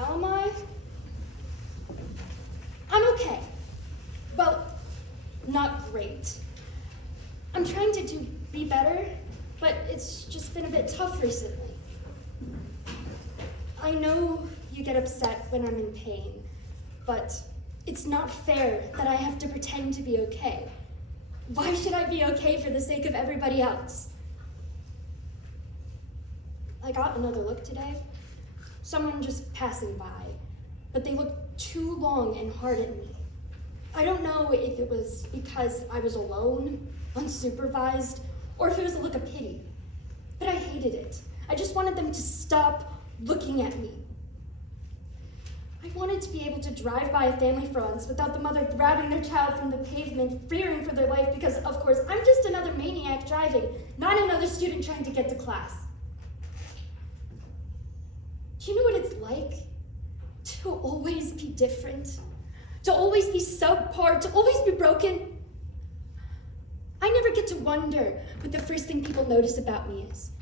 How am I? I'm okay. Well, not great. I'm trying to be better, but it's just been a bit tough recently. I know you get upset when I'm in pain, but it's not fair that I have to pretend to be okay. Why should I be okay for the sake of everybody else? I got another look today. Someone just passing by, but they looked too long and hard at me. I don't know if it was because I was alone, unsupervised, or if it was a look of pity, but I hated it. I just wanted them to stop looking at me. I wanted to be able to drive by a family for once without the mother grabbing their child from the pavement, fearing for their life because, of course, I'm just another maniac driving, not another student trying to get to class. Do you know what it's like to always be different? To always be subpar, to always be broken? I never get to wonder what the first thing people notice about me is,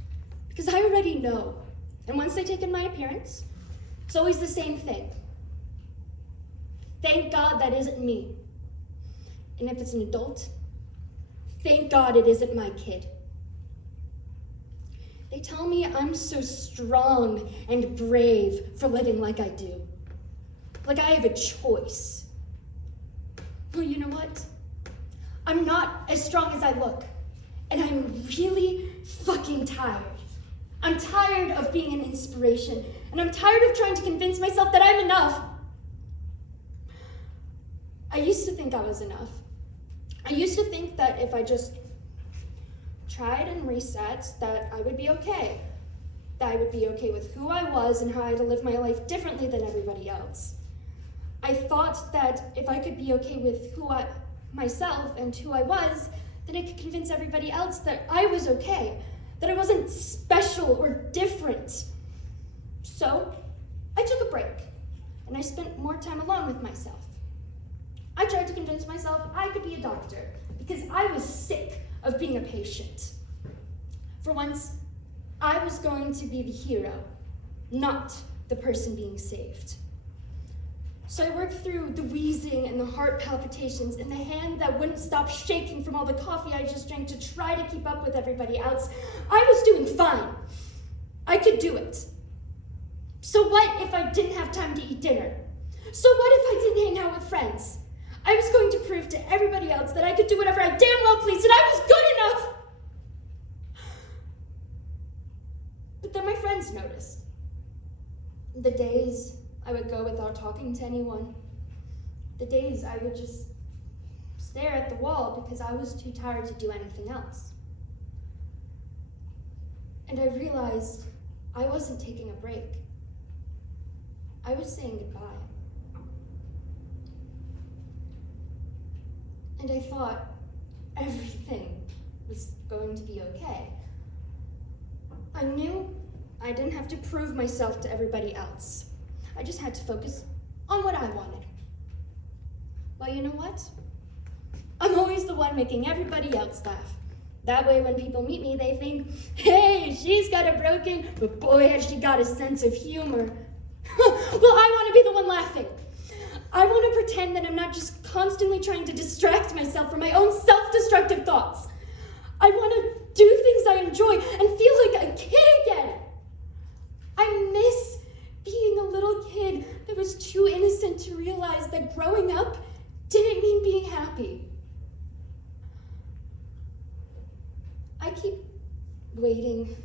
because I already know. And once they take in my appearance, it's always the same thing. Thank God that isn't me. And if it's an adult, thank God it isn't my kid. They tell me I'm so strong and brave for living like I do. Like I have a choice. Well, you know what? I'm not as strong as I look. And I'm really fucking tired. I'm tired of being an inspiration. And I'm tired of trying to convince myself that I'm enough. I used to think I was enough. I used to think that if I just tried and reset, that I would be okay. That I would be okay with who I was and how I had to live my life differently than everybody else. I thought that if I could be okay with myself and who I was, then I could convince everybody else that I was okay, that I wasn't special or different. So I took a break and I spent more time alone with myself. I tried to convince myself I could be a doctor because I was sick of being a patient. For once, I was going to be the hero, not the person being saved. So I worked through the wheezing and the heart palpitations and the hand that wouldn't stop shaking from all the coffee I just drank to try to keep up with everybody else. I was doing fine. I could do it. So what if I didn't have time to eat dinner? So what if I didn't hang out with friends? I was going to prove to everybody else that I could do whatever I damn well pleased and I was good enough. But then my friends noticed. The days I would go without talking to anyone. The days I would just stare at the wall because I was too tired to do anything else. And I realized I wasn't taking a break. I was saying goodbye. And I thought everything was going to be okay. I knew I didn't have to prove myself to everybody else. I just had to focus on what I wanted. Well, you know what? I'm always the one making everybody else laugh. That way when people meet me, they think, hey, she's got a broken, but boy, has she got a sense of humor. Well, I want to be the one laughing. I want to pretend that I'm not just constantly trying to distract myself from my own self-destructive thoughts. I want to do things I enjoy and feel like a kid again. I miss being a little kid that was too innocent to realize that growing up didn't mean being happy. I keep waiting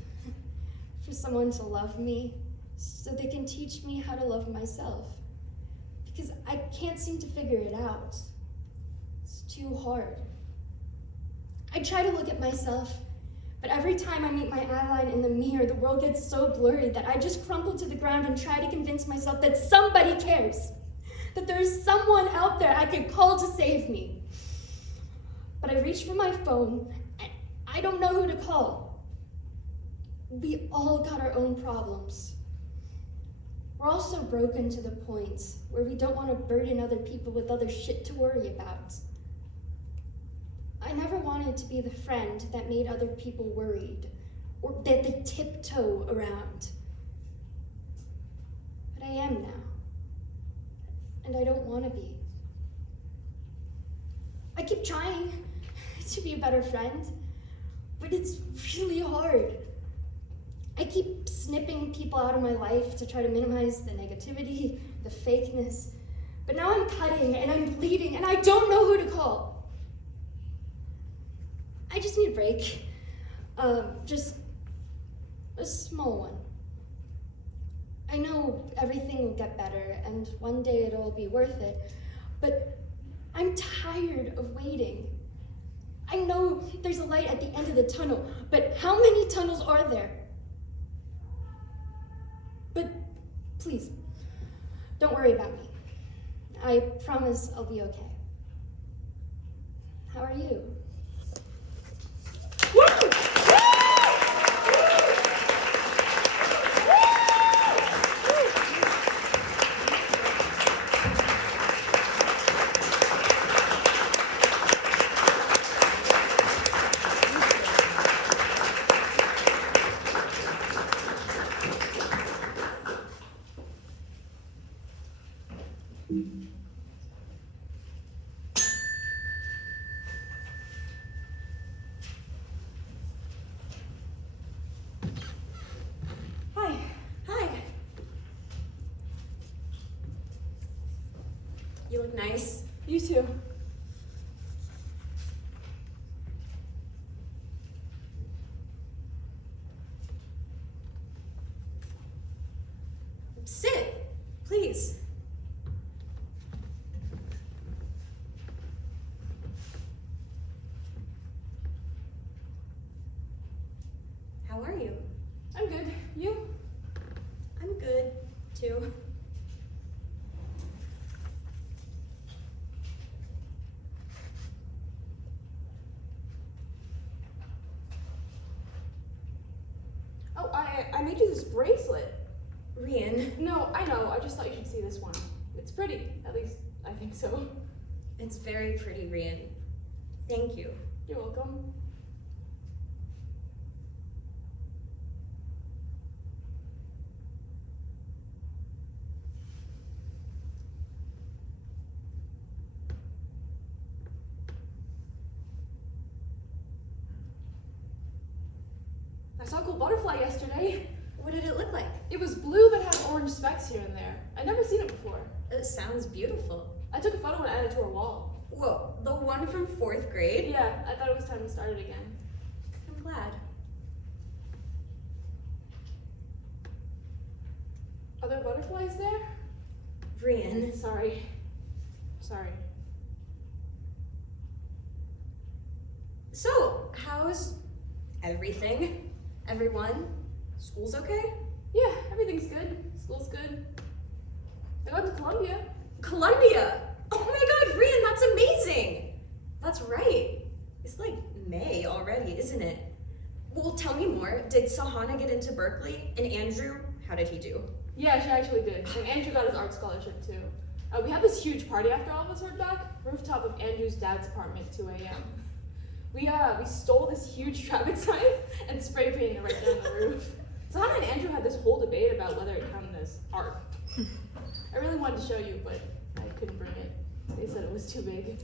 for someone to love me so they can teach me how to love myself. Because I can't seem to figure it out. It's too hard. I try to look at myself, but every time I meet my eyeline in the mirror, the world gets so blurry that I just crumple to the ground and try to convince myself that somebody cares, that there is someone out there I could call to save me. But I reach for my phone, and I don't know who to call. We all got our own problems. We're all so broken to the point where we don't want to burden other people with other shit to worry about. I never wanted to be the friend that made other people worried, or that they tiptoe around. I am now. And I don't want to be. I keep trying to be a better friend, but it's really hard. I keep snipping people out of my life to try to minimize the negativity, the fakeness. But now I'm cutting and I'm bleeding and I don't know who to call. I just need a break. Just a small one. I know everything will get better and one day it'll be worth it, but I'm tired of waiting. I know there's a light at the end of the tunnel, but how many tunnels are there? But please, don't worry about me. I promise I'll be okay. How are you? You look nice. You too. Sit, please. How are you? I'm good. You? I'm good, too. Oh, I made you this bracelet. Rian, No, I know. I just thought you should see this one. It's pretty. At least, I think so. it's very pretty, Rian. Thank you. You're welcome. I saw a cool butterfly yesterday. What did it look like? It was blue but had orange specks here and there. I'd never seen it before. It sounds beautiful. I took a photo and added it to our wall. Whoa, the one from 4th grade? Yeah, I thought it was time to start it again. I'm glad. Are there butterflies there? Rian, Sorry. Sorry. so, how's everything? Everyone? School's okay? Yeah, everything's good. School's good. I got to Columbia. Columbia! Oh my god, Rian, that's amazing! That's right. It's like May already, isn't it? Well, tell me more. Did Sahana get into Berkeley? And Andrew, how did he do? Yeah, she actually did. And Andrew got his art scholarship too. We had this huge party after all of us heard back. Rooftop of Andrew's dad's apartment at 2 a.m. We stole this huge traffic sign and spray painted it right there on the roof. Sahana and Andrew had this whole debate about whether it counted as art. I really wanted to show you, but I couldn't bring it. They said it was too big.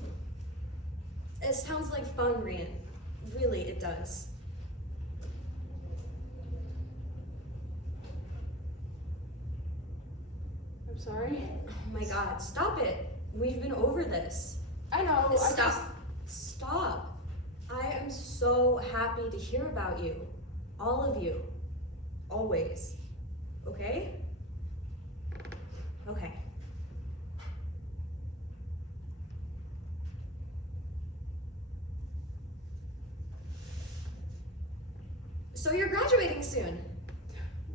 It sounds like fun, Rian. Really, it does. I'm sorry. Oh my god, stop it. We've been over this. I know. Stop. Stop. I am so happy to hear about you. All of you. Always. Okay? Okay. So you're graduating soon.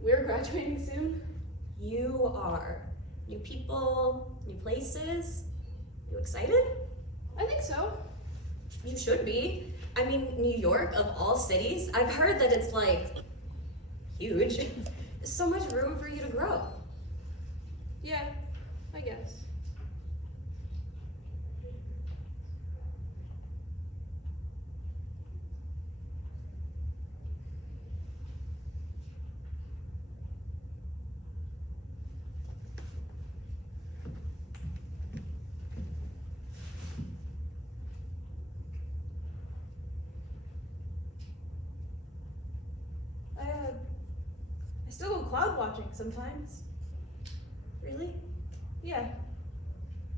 We're graduating soon. You are. New people, new places. You excited? I think so. You should be. I mean, New York, of all cities, I've heard that it's like huge. So much room for you to grow. Yeah, I guess. still go cloud watching sometimes. Really? Yeah.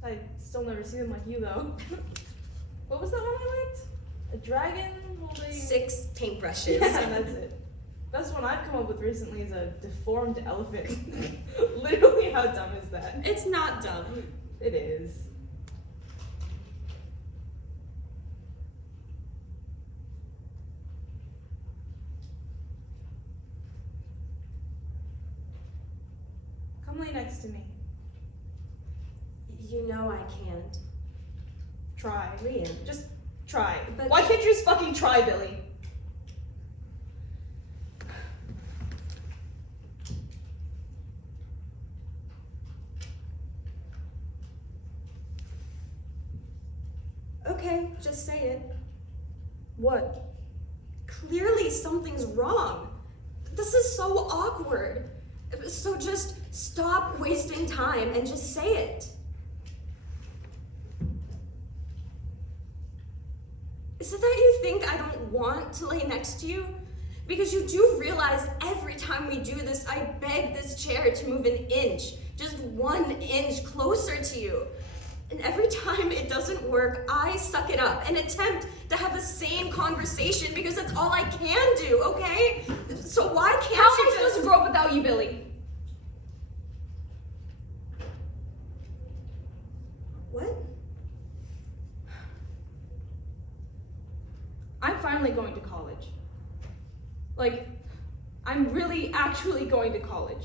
I still never see them like you, though. What was that one I liked? A dragon holding... 6 paintbrushes. Yeah, that's it. Best one I've come up with recently is a deformed elephant. Literally, how dumb is that? It's not dumb. It is. Come lay next to me. You know I can't. Try. Rian. Just try. But- Why can't you just fucking try, Billy? Okay, just say it. What? Clearly something's wrong. This is so awkward. So just stop wasting time and just say it. Is it that you think I don't want to lay next to you? Because you do realize every time we do this, I beg this chair to move an inch, just 1 inch closer to you. And every time it doesn't work, I suck it up and attempt to have the same conversation because that's all I can do, okay? So why can't How am I you supposed just... to grow up without you, Billy? What? I'm finally going to college. Like, I'm really actually going to college.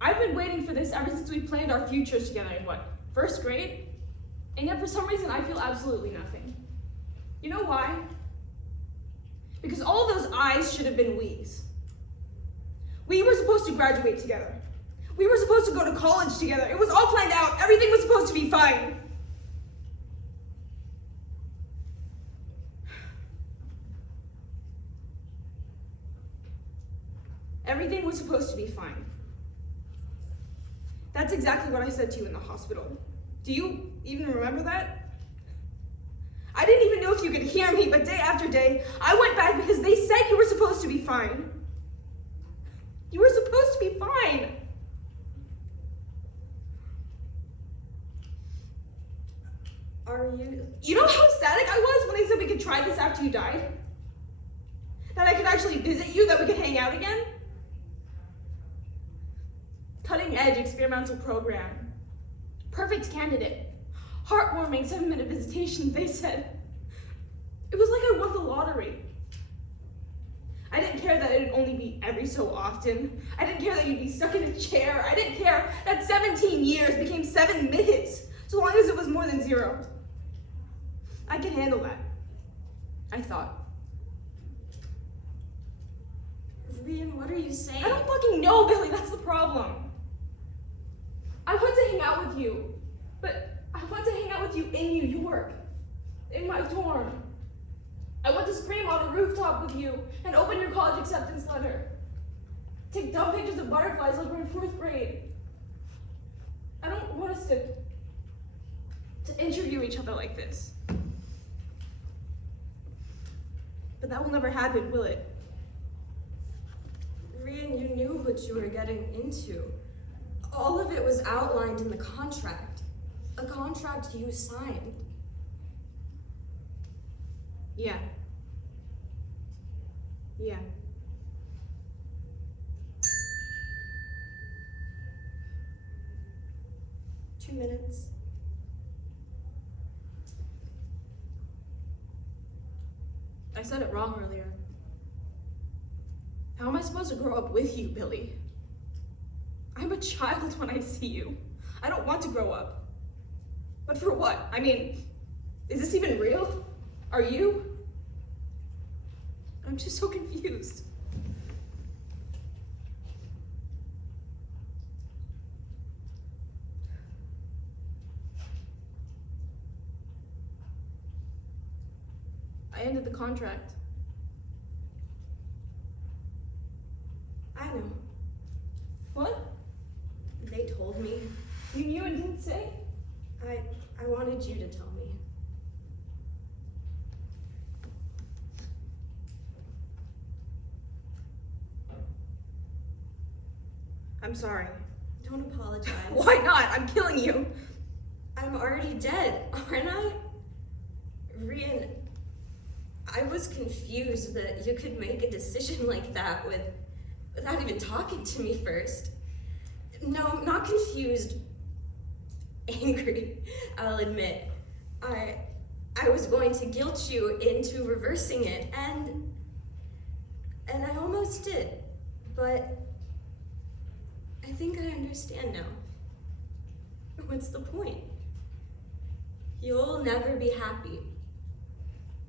I've been waiting for this ever since we planned our futures together in what, 1st grade? And yet for some reason I feel absolutely nothing. You know why? Because all of those I's should have been we's. We were supposed to graduate together. We were supposed to go to college together. It was all planned out. Everything was supposed to be fine. Everything was supposed to be fine. That's exactly what I said to you in the hospital. Do you even remember that? I didn't even know if you could hear me, but day after day, I went back because they said you were supposed to be fine. You were supposed to be fine. Are you... You know how ecstatic I was when they said we could try this after you died? That I could actually visit you, that we could hang out again? Cutting edge experimental program. Perfect candidate. Heartwarming 7-minute visitations, they said. It was like I won the lottery. I didn't care that it'd only be every so often. I didn't care that you'd be stuck in a chair. I didn't care that 17 years became 7 minutes, so long as it was more than 0. I can handle that, I thought. Rian, what are you saying? I don't fucking know, Billy, that's the problem. I want to hang out with you, but I want to hang out with you in New York, in my dorm. I want to scream on a rooftop with you and open your college acceptance letter. Take dumb pictures of butterflies like we're in 4th grade. I don't want us to interview each other like this. But that will never happen, will it? Rian, you knew what you were getting into. All of it was outlined in the contract. A contract you signed. Yeah. Yeah. Two minutes. I said it wrong earlier. How am I supposed to grow up with you, Billy? I'm a child when I see you. I don't want to grow up. But for what? I mean, is this even real? Are you? I'm just so confused. I ended the contract. I know. What? They told me. You knew and didn't say? I wanted you to tell me. I'm sorry. Don't apologize. Why not? I'm killing you. I'm already dead, aren't I? Rian, I was confused that you could make a decision like that without even talking to me first. No, not confused. Angry, I'll admit. I was going to guilt you into reversing it, and I almost did. But I think I understand now. What's the point? You'll never be happy.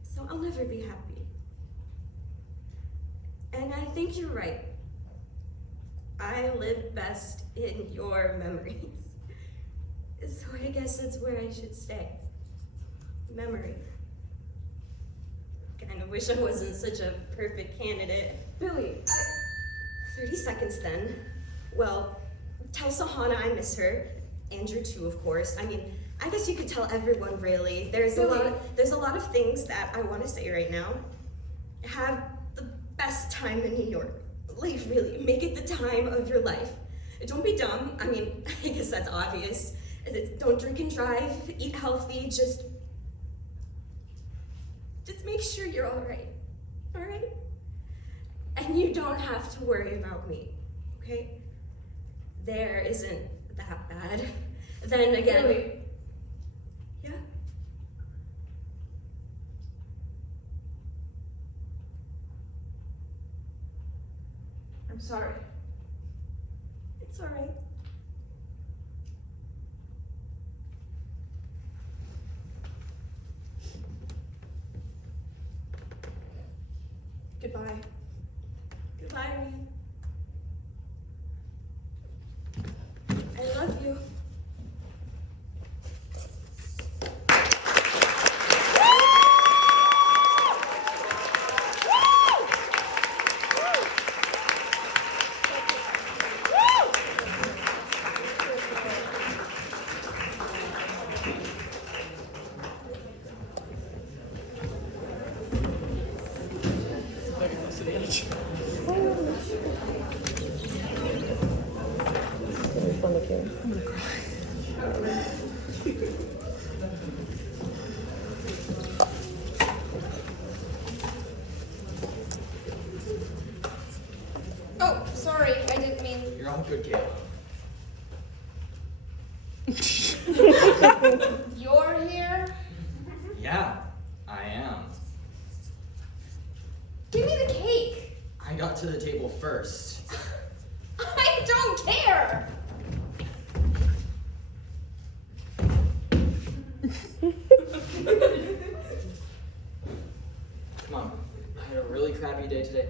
So I'll never be happy. And I think you're right. I live best in your memories. So I guess that's where I should stay. Memory. Kind of wish I wasn't such a perfect candidate. Billy, 30 seconds then. Well, tell Sahana I miss her. Andrew too, of course. I mean, I guess you could tell everyone really. There's a lot of things that I want to say right now. Have the best time in New York. Like really, make it the time of your life. Don't be dumb. I mean, I guess that's obvious. Don't drink and drive, eat healthy, just make sure you're all right? And you don't have to worry about me, okay? There isn't that bad. Then again, Billy. Yeah? I'm sorry. It's all right. Goodbye. Goodbye, Reed. I love you. Oh, sorry, I didn't mean. You're all good, Kayla. You're here? Yeah, I am. Give me the cake. I got to the table first. I don't care. Come on, I had a really crappy day today.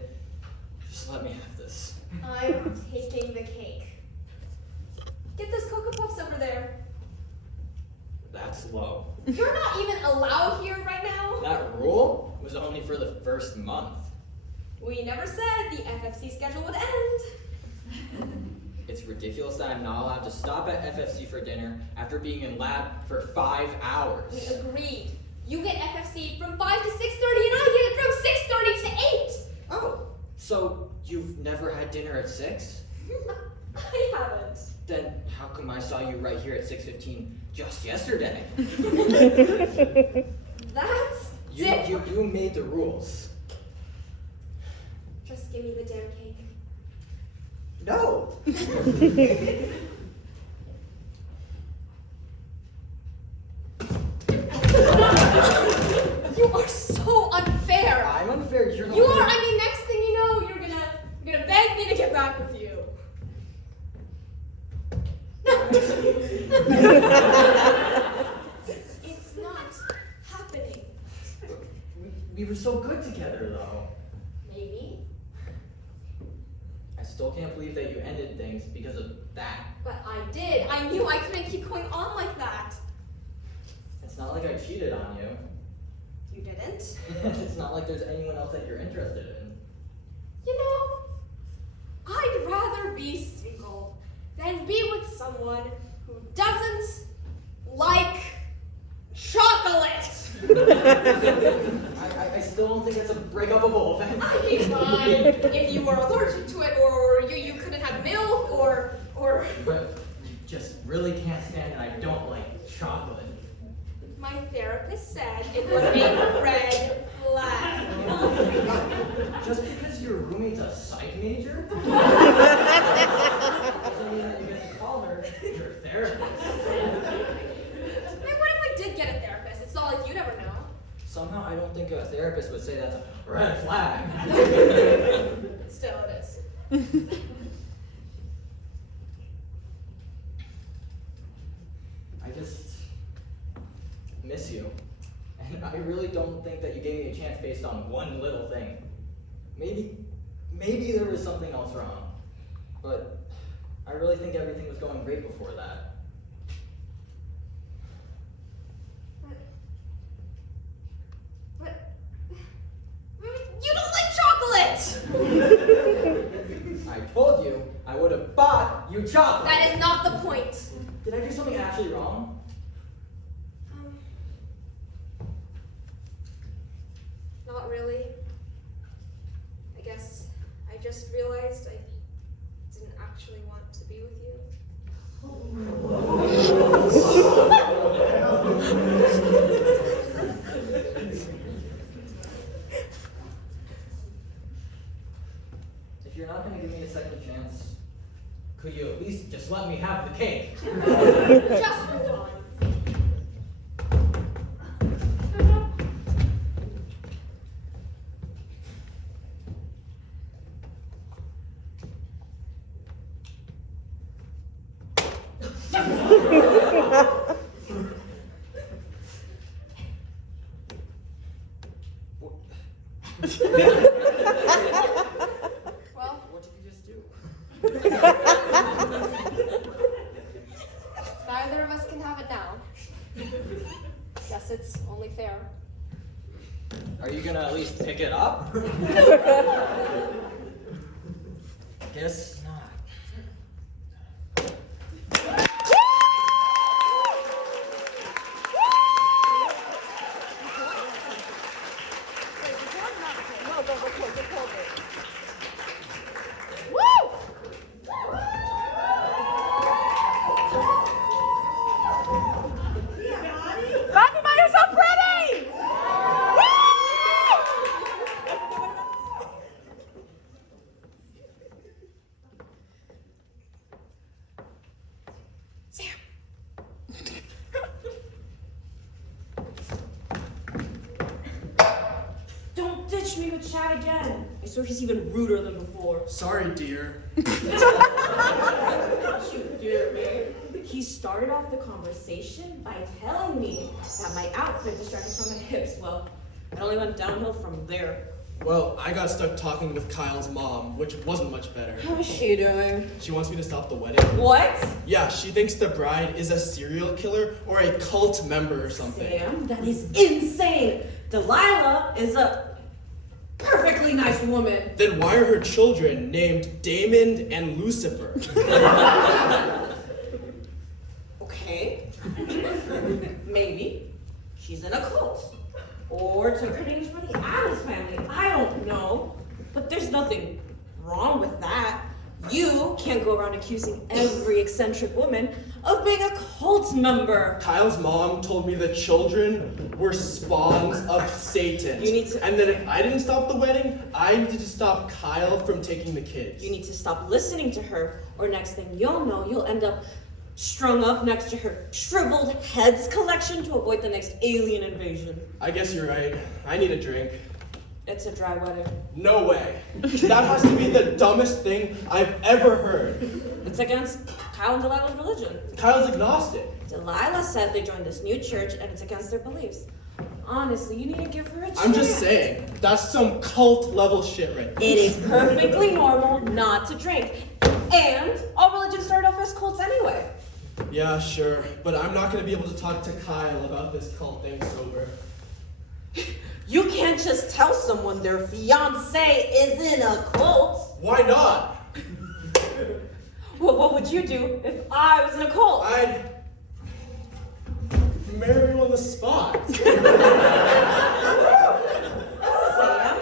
Just let me have this. I'm taking the cake. Get those Cocoa Puffs over there. That's low. You're not even allowed here right now. That rule was only for the first month. We never said the FFC schedule would end. It's ridiculous that I'm not allowed to stop at FFC for dinner after being in lab for 5 hours. We agreed. You get FFC from 5 to 6:30 and I get it from 6:30 to 8. Oh, so you've never had dinner at 6? I haven't. Then how come I saw you right here at 6:15 just yesterday? That's You made the rules. Just give me the damn cake. No! You are so unfair. I'm unfair. You're the You one are. who- I mean, next thing you know, you're gonna beg me to get back with you. It's not happening. We were so good together, though. Maybe, I still can't believe that you ended things because of that. but I did. I knew I couldn't keep going on like that. It's not like I cheated on you. You didn't. It's not like there's anyone else that you're interested in. You know, I'd rather be single than be with someone who doesn't like chocolate. I still don't think it's a breakupable offense. I'd be fine if you were allergic to it, or you couldn't have milk, or teacher? Doesn't mean that you get to call her your therapist. What if I did get a therapist? It's not like you'd ever know. Somehow I don't think a therapist would say that's a red flag. Still, it is. I just miss you. And I really don't think that you gave me a chance based on one little thing. Maybe there was something else wrong. But I really think everything was going great before that. But you don't like chocolate! I told you I would have bought you chocolate. That is not the point. Did I do something actually wrong? Not really. I guess I just realized I didn't actually want to be with you. If you're not going to give me a second chance, could you at least just let me have the cake? Just move on. Well, What did you just do? neither of us can have it now. Guess it's only fair. Are you gonna at least pick it up? Guess not. Don't ditch me with Chad again. I swear he's even ruder than before. Sorry, dear. Don't you dare me. He started off the conversation by telling me that my outfit distracted from my hips. Well, it only went downhill from there. Well, I got stuck talking with Kyle's mom, which wasn't much better. How's she doing? She wants me to stop the wedding. What? Yeah, she thinks the bride is a serial killer or a cult member or something. Sam, that is insane. Delilah is a perfectly nice woman. Then why are her children named Damon and Lucifer? Okay. Maybe she's in a cult. Or took her names for the Addams family. I don't know. But there's nothing wrong with that. You can't go around accusing every eccentric woman of being a cult member. Kyle's mom told me the children were spawns of Satan. You need to- And that if I didn't stop the wedding, I needed to stop Kyle from taking the kids. You need to stop listening to her, or next thing you'll know, you'll end up strung up next to her shriveled heads collection to avoid the next alien invasion. I guess you're right. I need a drink. It's a dry wedding. No way. That has to be the dumbest thing I've ever heard. It's against Kyle and Delilah's religion. Kyle's agnostic. Delilah said they joined this new church and it's against their beliefs. Honestly, you need to give her a chance. I'm just saying, that's some cult level shit right there. It is perfectly normal not to drink. And all religions start off as cults anyway. Yeah, sure, but I'm not gonna be able to talk to Kyle about this cult thing sober. You can't just tell someone their fiance is in a cult. Why not? Well, what would you do if I was in a cult? I'd marry you on the spot. Sam,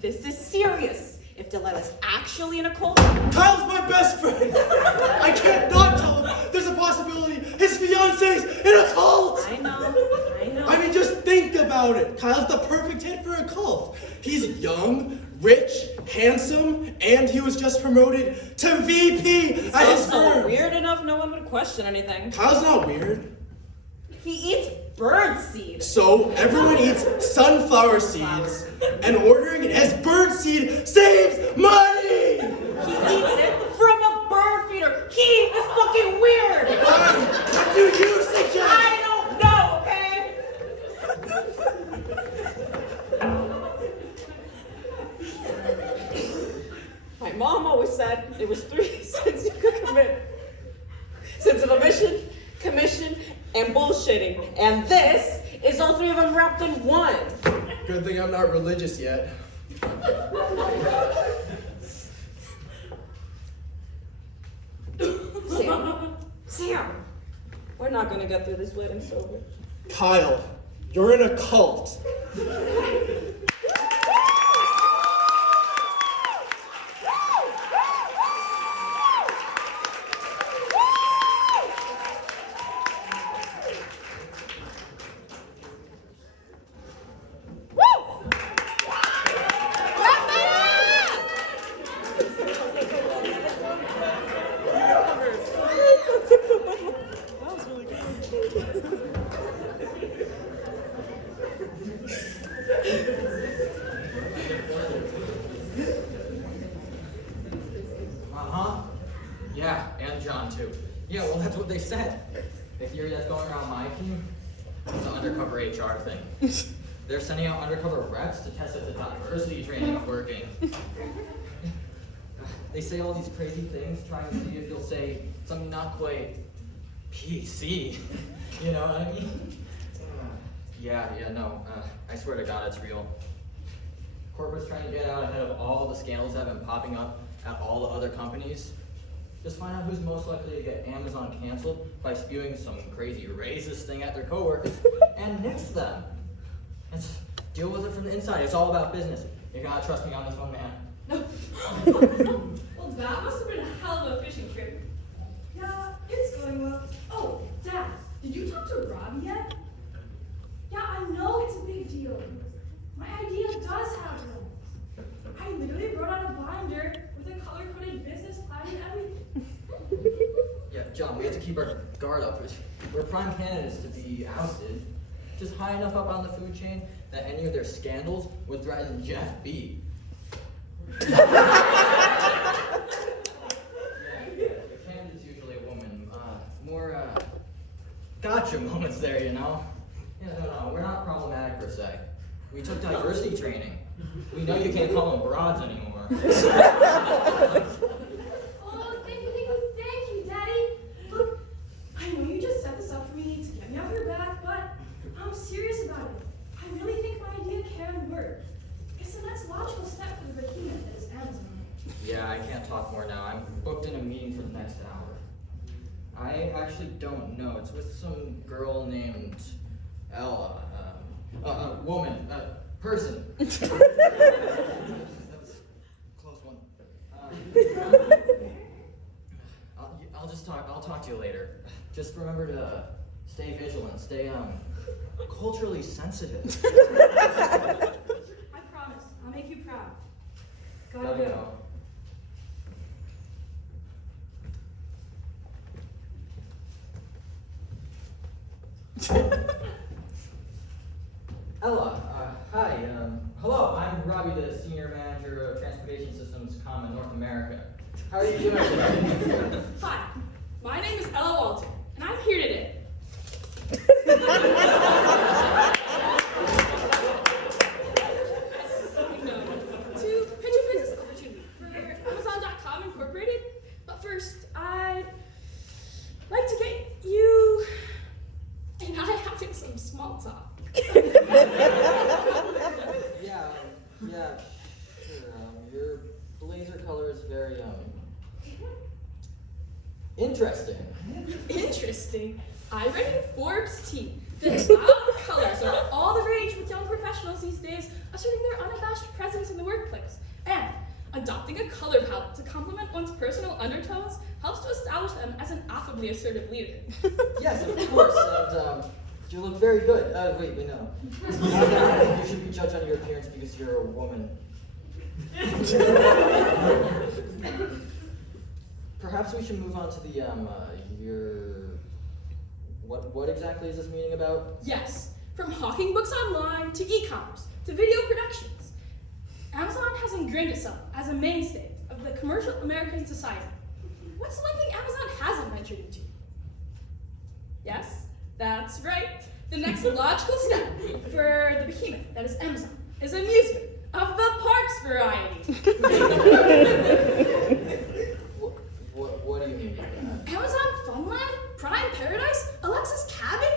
this is serious. If Delilah's actually in a cult, Kyle's my best friend. I can't not tell him. There's a possibility his fiance's in a cult. I know. I mean, just think about it. Kyle's the perfect hit for a cult. He's young, rich, handsome, and he was just promoted to VP at his Also firm. weird enough, no one would question anything. Kyle's not weird. He eats birdseed. So everyone eats sunflower seeds, and ordering it as birdseed saves money! He eats it from a bird feeder. He is fucking weird. Fine, what do you suggest? I don't know, okay? My mom always said it was 3 sins you could commit. Sins of omission, commission, and bullshitting. And this is all 3 of them wrapped in one. Good thing I'm not religious yet. Sam, we're not gonna get through this wedding sober. Kyle, you're in a cult. Yeah, and John too. Yeah, well, that's what they said. The theory that's going around my team is an undercover HR thing. They're sending out undercover reps to test if the diversity training is working. They say all these crazy things, trying to see if you'll say something not quite PC. You know what I mean? No. I swear to God, it's real. Corporate's trying to get out ahead of all the scandals that have been popping up at all the other companies. Just find out who's most likely to get Amazon canceled by spewing some crazy racist thing at their coworkers and nix them. And deal with it from the inside. It's all about business. You gotta trust me on this one, man. Well, that must have been a hell of a fishing trip. Yeah, it's going well. Oh, Dad, did you talk to Robbie yet? Yeah, I know it's a big deal. My idea does have room. I literally wrote out a binder with a color-coded business plan and everything. Yeah, John, we have to keep our guard up. We're prime candidates to be ousted. Just high enough up on the food chain that any of their scandals would threaten Jeff B. The candidate's usually a woman. More, gotcha moments there, you know? Yeah, no, we're not problematic per se. We took diversity training. We know you can't call them broads anymore. Oh, thank you, Daddy. Look, I know you just set this up for me to get me off your back, but I'm serious about it. I really think my idea can work. It's the next logical step for the behemoth that is Amazon. Yeah, I can't talk more now. I'm booked in a meeting for the next hour. I actually don't know. It's with some girl named Ella. Person. That was a close one. I'll talk to you later. Just remember to stay vigilant, stay culturally sensitive. I promise, I'll make you proud. Gotta go. Ella, hi. Hello, I'm Robbie, the Senior Manager of Transportation Systems Common North America. How are you doing today? Hi, my name is Ella Walter, and I'm here today. To pitch a business opportunity for Amazon.com Incorporated. But first, I'd like to get you and I having some small talk. Yeah, sure. Your blazer color is very, interesting. Interesting. I read in Forbes Tea that loud colors are all the rage with young professionals these days, asserting their unabashed presence in the workplace. And adopting a color palette to complement one's personal undertones helps to establish them as an affably assertive leader. Yes, of course, and, you look very good. Wait, no. You should be judged on your appearance because you're a woman. Perhaps we should move on to the what exactly is this meeting about? Yes, from hawking books online to e-commerce to video productions, Amazon has ingrained itself as a mainstay of the commercial American society. What's the one thing Amazon hasn't ventured into? Yes, that's right. The next logical step for the behemoth that is Amazon is amusement of the parks variety. What do you mean by that? Amazon Funland, Prime Paradise, Alexa's Cabin,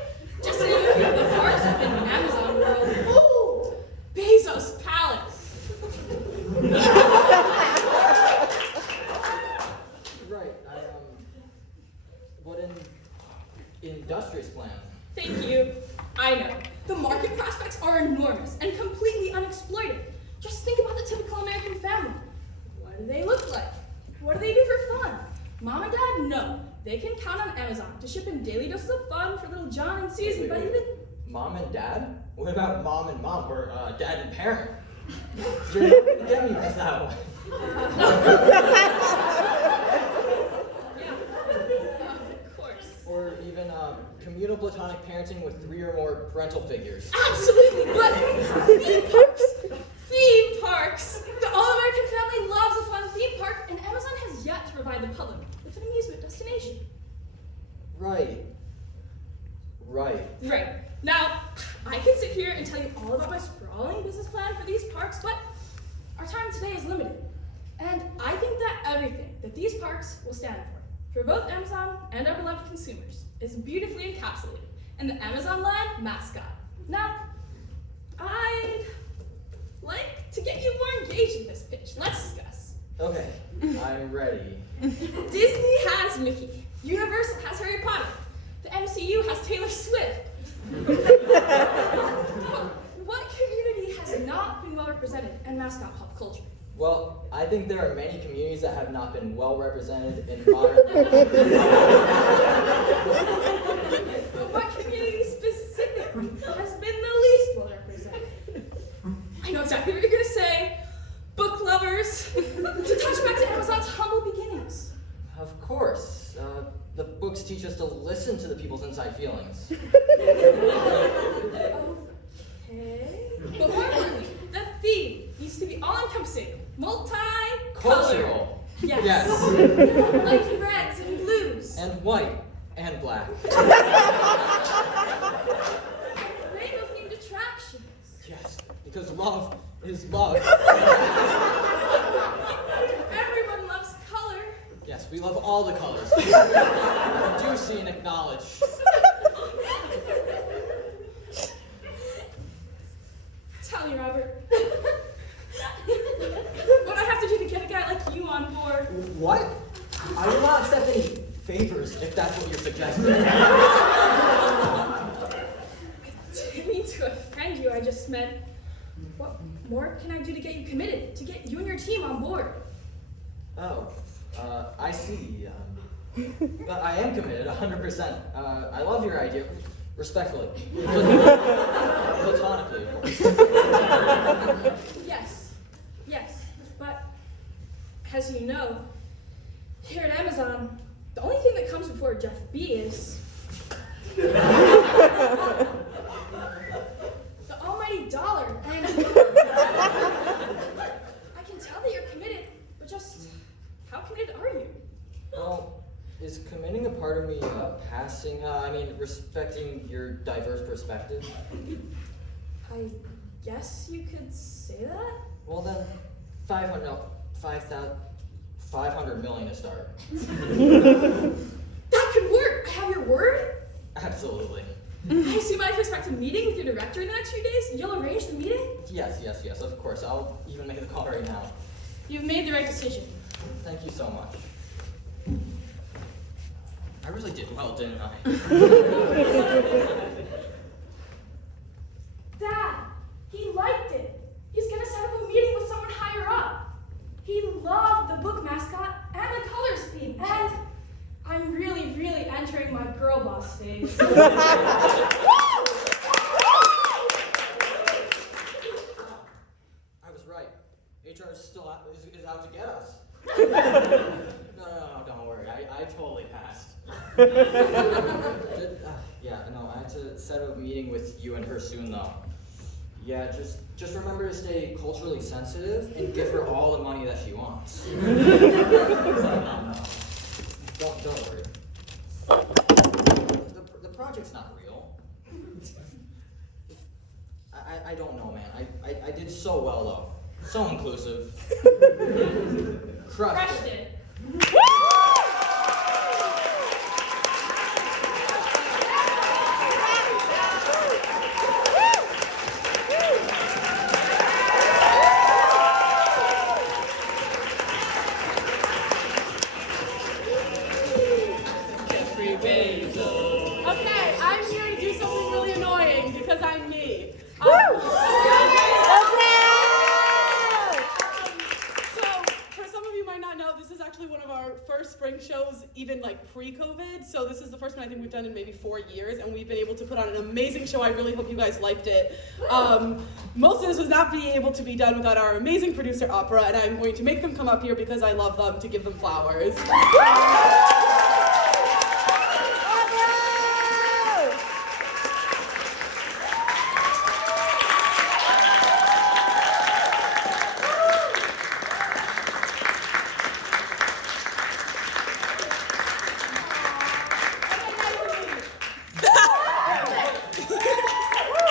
just to name a few of the parks within the Amazon world. Ooh, Bezos Palace. Right. What industrious plan? Thank you. I know. The market prospects are enormous and completely unexploited. Just think about the typical American family. What do they look like? What do they do for fun? Mom and Dad? No. They can count on Amazon to ship in daily doses of fun for little John and Susan, but even... Mom and Dad? What about mom and mom, or dad and parent? You're not gonna get me with that one. Yeah, of course. Or even communal platonic parenting with 3 or more parental figures. Absolutely, but theme parks! Theme parks! The all-American family loves a fun theme park, and Amazon has yet to provide the public with an amusement destination. Right. Right. Now, I can sit here and tell you all about my sprawling business plan for these parks, but our time today is limited. And I think that everything that these parks will stand for both Amazon and our beloved consumers, is beautifully encapsulated in the Amazon Land mascot. Now, I'd like to get you more engaged in this pitch. Let's discuss. Okay, I'm ready. Disney has Mickey. Universal has Harry Potter. The MCU has Taylor Swift. What community has not been well represented in mascot pop culture? Well, I think there are many communities that have not been well represented in modern... What community specifically has been the least well represented? I know exactly what you're going to say. Book lovers. To touch back to Amazon's humble beginnings. Of course. The books teach us to listen to the people's inside feelings. Okay. But more importantly, the theme needs to be all-encompassing, multi-colored. Cultural. Yes. Like reds and blues. And white. And black. Rainbow-themed attractions. Yes, because love is love. Everyone loves color. Yes, we love all the colors. Do see and acknowledge. Tell me, Robert. What do I have to do to get a guy like you on board? What? I will not accept any favors if that's what you're suggesting. I didn't mean to offend you, I just meant, what more can I do to get you committed, to get you and your team on board? Oh, I see. But I am committed, 100%. I love your idea. Respectfully. Platonically, of course. Yes, but as you know, here at Amazon, the only thing that comes before Jeff B is the almighty dollar, and I can tell that you're committed, but just how committed are you? Well, is committing a part of me respecting your diverse perspective? I guess you could say that? Well then, 500 million to start. That could work! I have your word? Absolutely. I assume I can expect a meeting with your director in the next few days? You'll arrange the meeting? Yes, of course. I'll even make the call right now. You've made the right decision. Thank you so much. I really did well, didn't I? Dad, he liked it. He's gonna set up a meeting with someone higher up. He loved the book mascot and the colors theme, and I'm really entering my girl boss phase. I was right. HR is Yeah, no, I had to set up a meeting with you and her soon though. Yeah, just remember to stay culturally sensitive and give her all the money that she wants. No. Don't worry. The project's not real. I don't know, man. I did so well though. So inclusive. Crushed it. Okay, I'm here to do something really annoying because I'm me. So, for some of you might not know, this is actually one of our first spring shows, even like pre-COVID. So this is the first one I think we've done in maybe 4 years, and we've been able to put on an amazing show. I really hope you guys liked it. Most of this was not being able to be done without our amazing producer, Apara, and I'm going to make them come up here because I love them to give them flowers.